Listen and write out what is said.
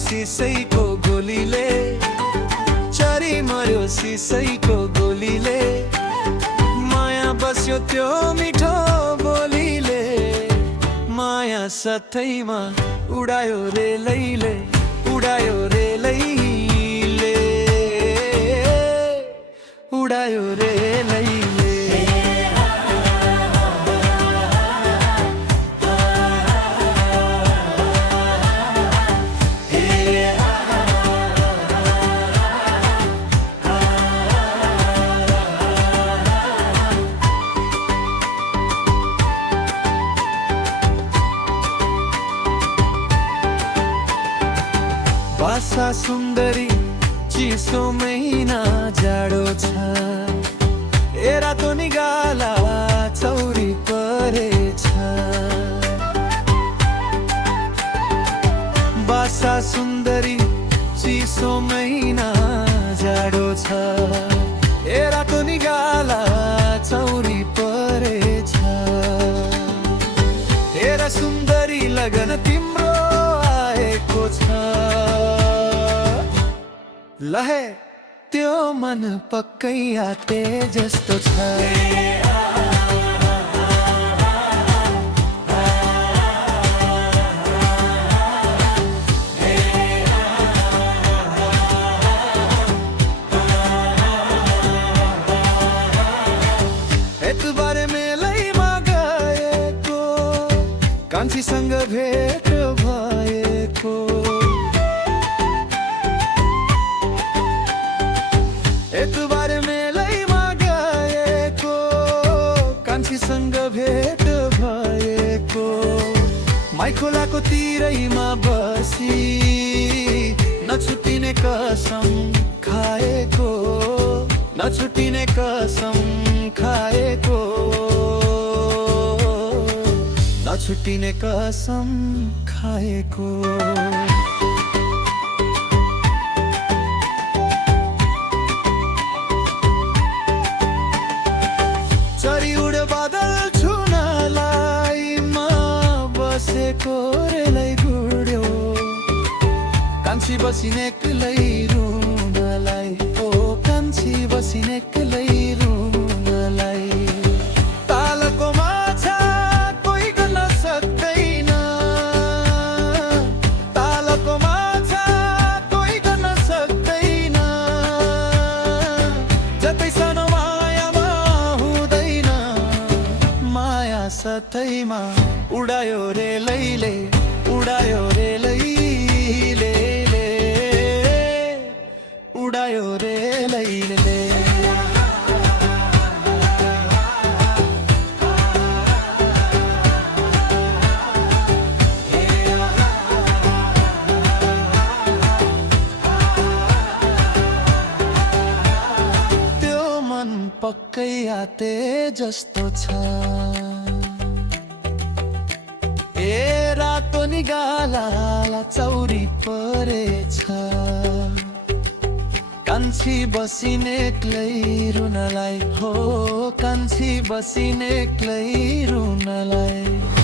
सिसैको गोलीले चरी मर्यो सिसैको गोलीले माया बस्यो त्यो मिठो बोलीले माया सथैमा उडायो रे लैले उडायो रे लैले उडायो रे लैले बासा सुन्दरी चिसो महिना जाडो छ ए रातो निगाला चौरी परेछ बासा सुन्दरी चिसो महिना जाडो छ ए रातो निगाला चौरी परेछ हेर सुन्दरी लगन तिम्रो आएको छ लहे त्यो मन पक्कै आते जस्तो छ यतबारे मेलैमा गएको कान्छीसँग भेट भएको यतबारे मेलैमा गएको कान्छीसँग भेट भएको माइखोलाको तिरैमा बसी नछुटिने कसम खाएको नछुटिने कसम खाएको नछुटिने कसम खाएको चरी उड बादल छुनलाई म बसेको रेलै गुड्यो कान्छी बसिने एक्लै रुनलाई ओ कान्छी बसिने एक्लै रुनलाई तालको माछा कोही गर्न सक्दैन तालको माछा कोही गर्न सक्दैन जतै सानो सथैमा उडायो रे लैले उडायो रे लैले उडायो रे लैले त्यो मन पक्कै आते जस्तो छ ए रातो निगाला चौरी परेछ कान्छी बसिने एक्लै रुनलाई हो कान्छी बसिने एक्लै रुनलाई